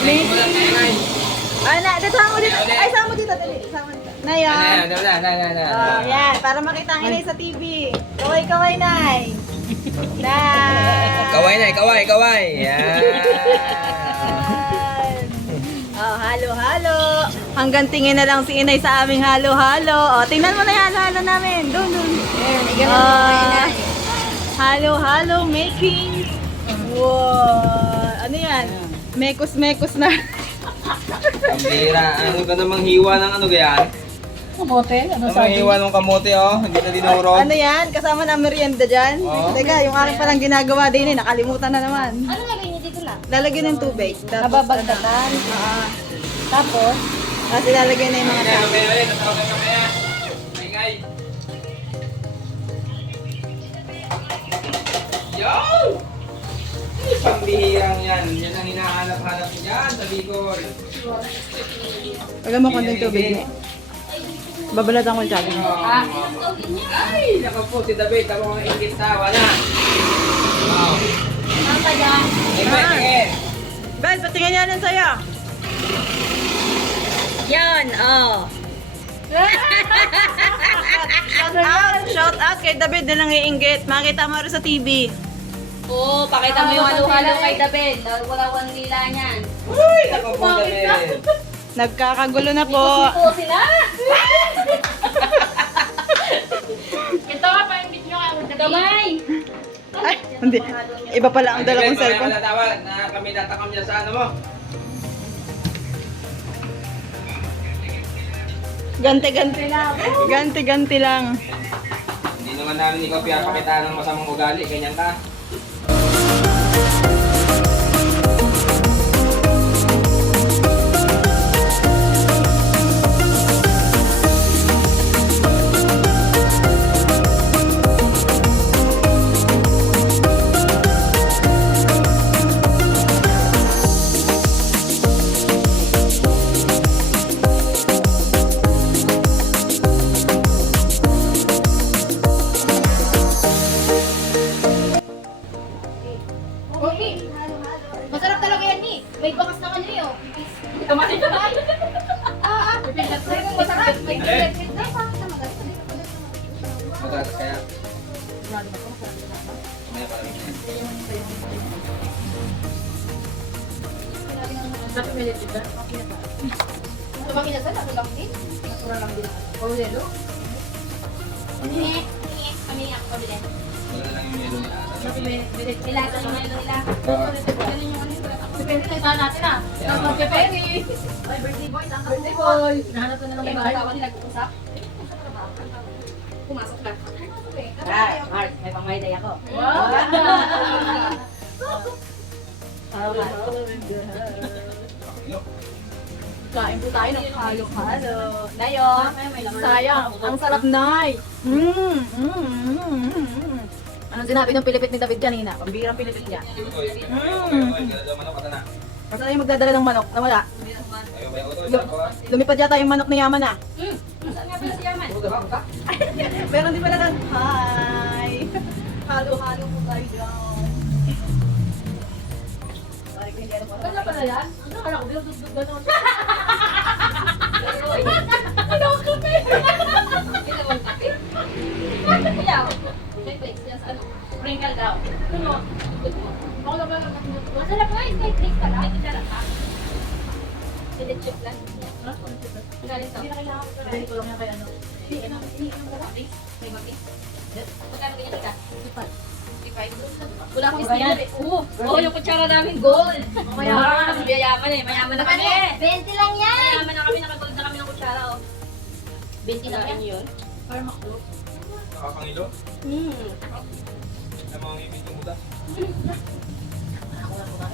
Ay, dito mo dito. Ay, sama mo dito. Dali. Sama dito. Na yan. Oh, yan. Para makita ang inay sa TV. Kaway-kaway, Nay. Nay. Kaway. Yan. Oh, halo-halo. Hanggang tingin na lang si inay sa aming halo-halo. Oh, tingnan mo na yung halo-halo namin. Doon. Ayan, iganon mo kay inay. Halo-halo making. Wow. Ano yan? Mekos-mekos na. Ang bira. Ano ka namang hiwa ng ano ganyan? Kamote? Ano Ano hiwa ng kamote oh? Hindi na dinuro. Ano yan? Kasama na merienda dyan? Oo. Teka, yung aking palang ginagawa din nakalimutan na naman. Ano lagay niyo dito na? Lalagyan ng tubig. Nababagdatan. Tapos, Tapos ilalagay na yung mga tao. Yo! Pambihirang yan. Yan ang hinahanap-hanap niyan sa Bicol. Pagyan mo konting tubig niya. Babalatan ko yung sabi mo. Ay, naku po si David. Ako ang ingit tawa na. Wow. Sige. Guys, patingin niya ng saya. Yan, oh. Shout out kay David na lang iinggit. Makita mo rin sa TV. Oo, pakita mo yung halo-halo kay David. Wala nila niyan. Uy, naku po David. Nagkakagulo na po. Oo sila. ito nga pa yung nyo kayo. Gamay. Ay, hindi. Iba pala ang dala kong cellphone. Natawa na kami tatakam niya sa ano mo. Ganti-ganti lang. Ganti-ganti lang. Hindi naman namin ikaw pinapakita ng masamang ugali. Ganyan ka. Okay. Masarap talaga yan ni. May bakas naman yun yun. Kamali na ba? Masarap. May pinagpit na. Magatas kaya. Mamaya para rin. Ito ba kinasal? Ako lang din. Natura lang din. O lelo? Kami ako pabili. Wala na lang yung yelo niya. Ilata yung melo nila. Depende tayo natin ah. Tapos magpeperi. Ay, birthday boy. Birthday boy. Nahanap na ng babae. Ako nila nag-usap. Pumasok na. Mark, may pangmayday ako. Wow! Kain po tayo ng halo-halo. Nayo, sayang. Ang sarap, Nay. Anong sinabi ng pilipit ni David kanina? Pambirang pilipit niya. Basta yung magdadala ng manok na wala. Lumipad yata yung manok ni Yaman ah. Saan nga pala si Yaman? Meron din pala doon. Hi! Halo-halo po tayo dyan. Ano pala yan? Ano kala ko? Dinududud gano'n. Ano ang kape? Ginawang kape. Ayaw. Netflix, yes, ano? Sprinkle daw. Ano? Ako na ba yung Masarap nga, Netflix pala. Ito sarap ha? Pilit chip lang. Galing to. Hindi na kailangan ko. Dahil ko lang yan kay ano. May mapis. Magkano ganyan ka? Ipat. Wala akong istinari. Oo, yung kutsara namin gold. Kaya mayayaman eh. Mayaman na kami. 20 lang yan! Mayaman na kami. Nakagold na kami ng kutsara oh. 20 na yan yun. Para maklo. Nakakangilo? Ang mga ngipin ng buta.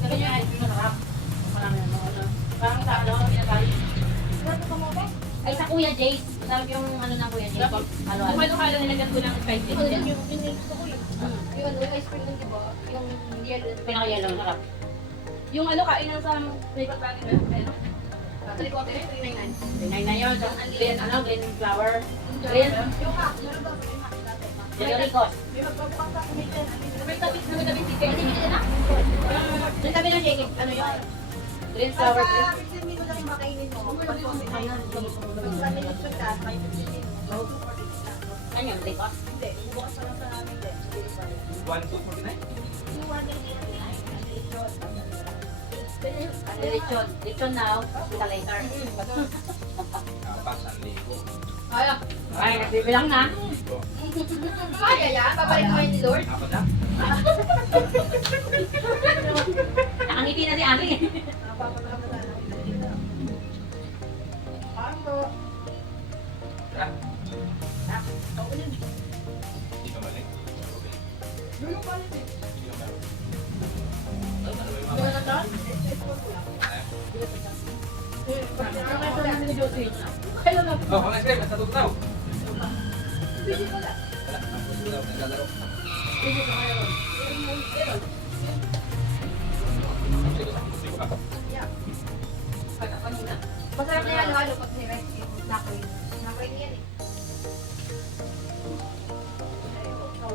Pero yung ice cream masarap. Marami ano. Parang sa ano, pinakain. Ay, sa Kuya Jace. Masarap yung ano ng Kuya Jace. Halo-halo. Halo-halo nilagyan ko ng spicy. Yung gusto ko yun. Yung ano, yung ice cream nun, diba? Yung yellow. Pinaka-yellow. Sarap. Yung ano, kainan sa paper bag na yun. Pero, sa likod, 399. 399 yun. Green, ano, green flower. Green. Yung hack, meron daw sa yung hack dati. Yung ricos. May magpapakang sa kumitin. May tabi chicken. May tabi chicken. May tabi ng chicken. Ano yun? Green sour Basta cream. 15 minutos lang yung makainin mo. Pag-consume mo yun. Pag 1 minute siya ka, may 15 minutes. Ano yun? Take off? Hindi, bubukas pa lang sa namin din. Hindi pa rin. 1, 2, 49? Lechon. Lechon now. Kita later. Kaya. Kaya kasi bilang na. Kaya yan. Babalik mo yun ni Lord. Apat na? Nakangiti na si Ami. Tara. Hindi ka mali. Hindi ka mali. Oh, ang ice cream, nasa tutunaw. Wala, ang tutunaw, naglalaro. Sige ka. Masarap na yan halo pag ni-rice yung nakoy. Nakoy yan eh.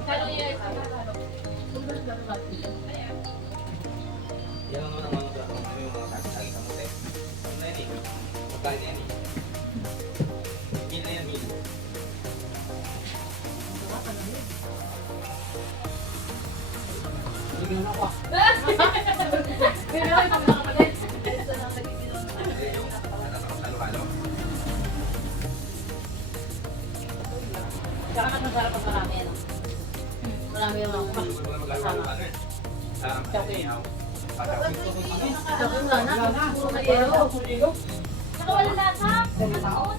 Halo niya. Yan ang mga sasagi sa mute. Ano na yan eh? Pagkain na yan eh. Meal na yan, meal. Hindi, yung halo-halo. Saka mas masarap pag marami ano. Marami yung mga Wala maglaro ano eh. Sarang ano eh. Pagkain. Saka wala na. Puro mayero. Saka wala lasa. Taon.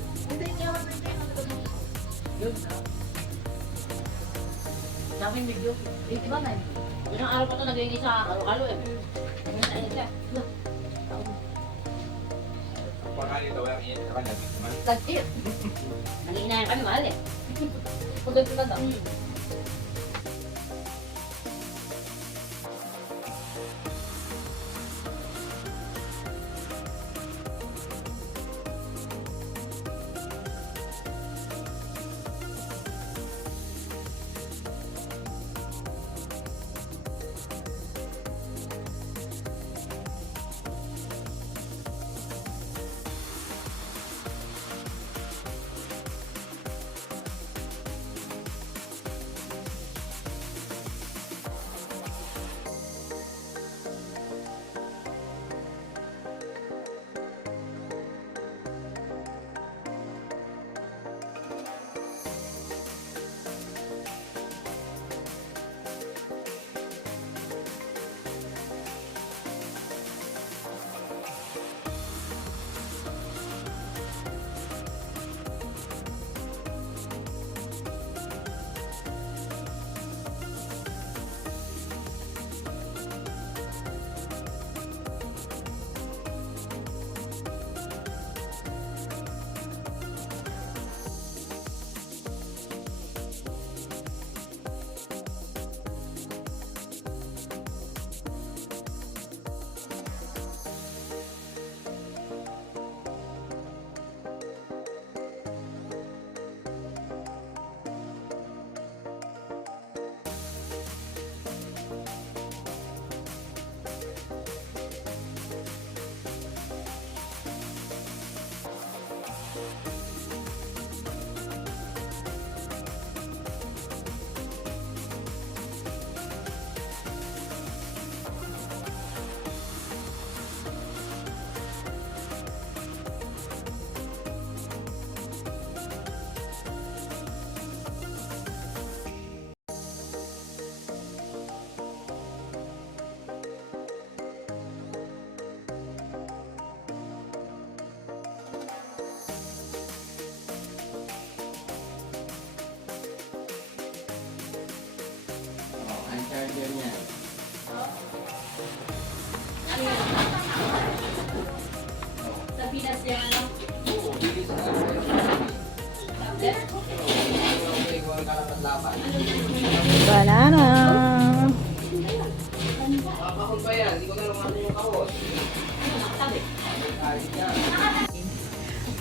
Dami medyo. Eh, diba na? Ilang araw pa ito nag-iingi sa halo-halo eh. Ano siya? Pagkain daw yung iyan sa kanya. Naman. Lagkit. Nag-iinayan kami mahal eh. Pagod ko na daw. Ang charger niya. Sa Pinas yung ano. Oo, bilis na. Wala na. Kahon pa yan, hindi ko na lang yung kahon. Kahit yan.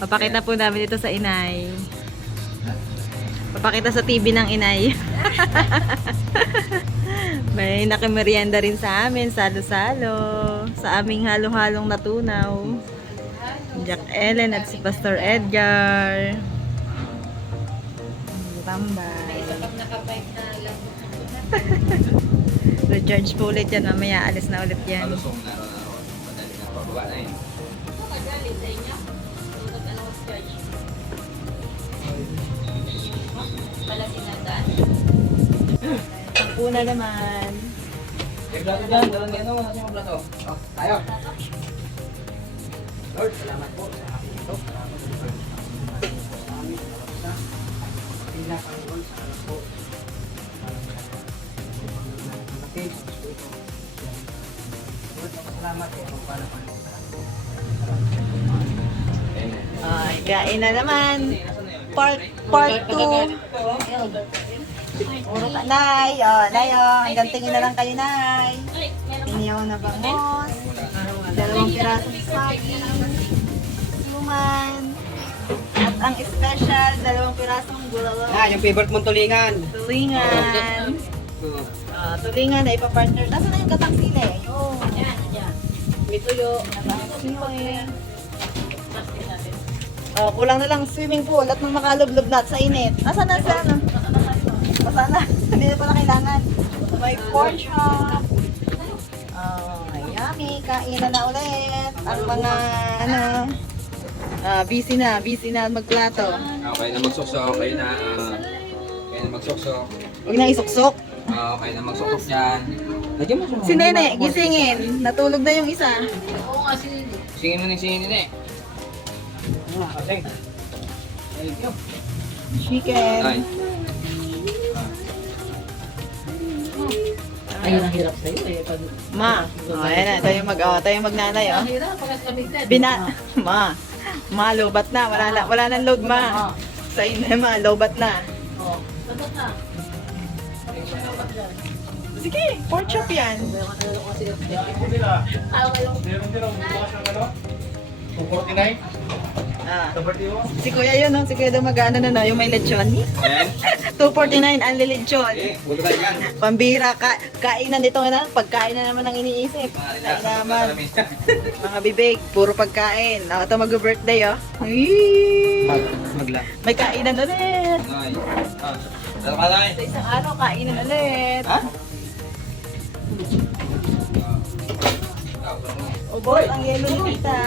Papakita po namin ito sa inay. Papakita sa TV ng inay. May nakimerienda rin sa amin, salo-salo. sa aming halong-halong natunaw. Jack Ellen at si Pastor Edgar. Tambay. Nakabike na lang. Recharge po ulit yan. Mamaya alis na ulit yan. Malusong na ron. Madali na pababa na yun. Magaling sa inyo. Tutot ano was charge. Pala sinandaan. Ang una naman. Yung plato dyan, dalang yan o. Nasa yung plato. Oh, tayo. Lord, salamat po sa aking ito. Salamat po sa aming sa pila Panginoon sa anak po. Salamat po kung paano pa. Ay, kain na naman. Part 2. Puro ka, Nay. Nay, hanggang tingin na lang kayo, Nay. Iniyaw na bangos. 2 pirasong saging. Suman. At ang special, 2 pirasong bulalo. Yung favorite mong tulingan. Tulingan. Tulingan na ipapartner. Nasaan na yung gatang sili? Yan, yan. May tuyo. Kulang na lang swimming pool at nang makalublob na sa init. Nasaan na siya? Nasaan na? Hindi na pala kailangan. May pork chop. Yummy. Kainan na ulit. Ang mga, busy na magplato. Okay na magsuksok, kayo na. Kayo na magsuksok. Huwag na isuksok. Okay na magsuksok dyan. Lagyan mo siya. Si Nene, gisingin. Natulog na yung isa. Oo nga si... Singin mo ng singin din eh. Thank you. Chicken. Ay. Ayun ang hirap sa'yo eh. Pag... Ma. Ayan na. Tayo magnanay. Ang hirap pagkat kamigdad. Ma, lobat na. Wala nang load, ma. Sa inyo, ma, lobat na. Oo. Sagot na. Sige, pork chop yan. Si Kuya yun, no? Si Kuya daw mag-ano na, no? Yung may lechon. Ayan. 249, ang lechon. Eh, buto tayo yan. Pambira, kainan dito na. Pagkain na naman ang iniisip. Kaya naman, mga bibig, puro pagkain. Ito mag-birthday, oh. Magla. May kainan ulit. Ay. Dalo ka tayo. Sa isang araw, kainan ulit. Ha? Ubos ang yelo ni Tita.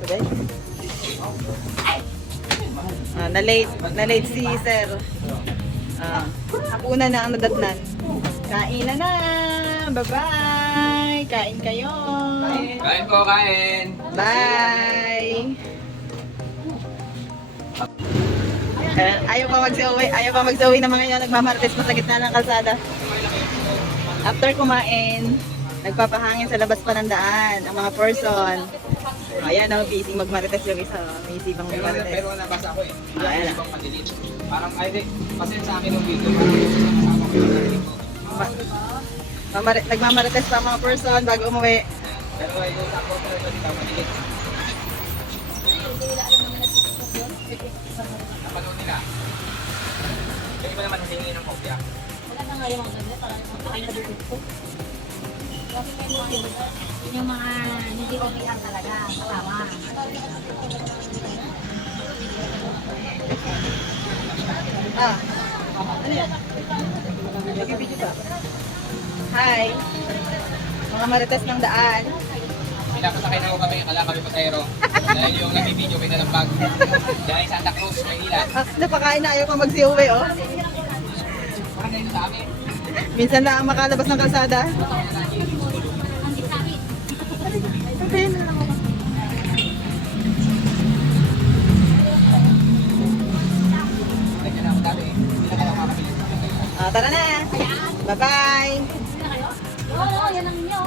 Okay. Na-late si Sir. Hapunan na ang nadatnan. Kain na. Bye-bye. Kain kayo. Kain po, kain. Bye. Ayaw pa magsiuwi ng mga yan. Nagmamartes pa sa gitna ng kalsada. After kumain, nagpapahangin sa labas pa ng daan ang mga person. Ayan o, busy magmarites yung isa. May isipang magmarites. Pero nabasa ko eh. Ayan. Ibang madilim. Parang, ay di, pasend sa akin yung video. Kasama ko yung narinig ko. Nagmamarites pa ang mga person bago umuwi. Pero ay, yung sakto ko ito, di ba madilim? Napanood nila. Kaya ba naman hihingi ng kopya? Wala na nga yung mga ganda. Parang makain na dito ko. Kasi may mga yun yung mga hindi OPR talaga. Kasama. Ano yan? Nag-video ba? Hi! Mga marites ng daan. Pinapasakay na ko kami, akala kami pasayro. Dahil yung nag-video kayo na ng bag. Dahil Santa Cruz, Maynila. Napakain na ayaw pa magsiuwi, oh. Parang ganito sa amin. Minsan lang ang makalabas ng kalsada. Okay na. Ganyan ako dati. Hindi na kaya makakabilis. Tara na. Bye-bye. Oo, yan ang inyo.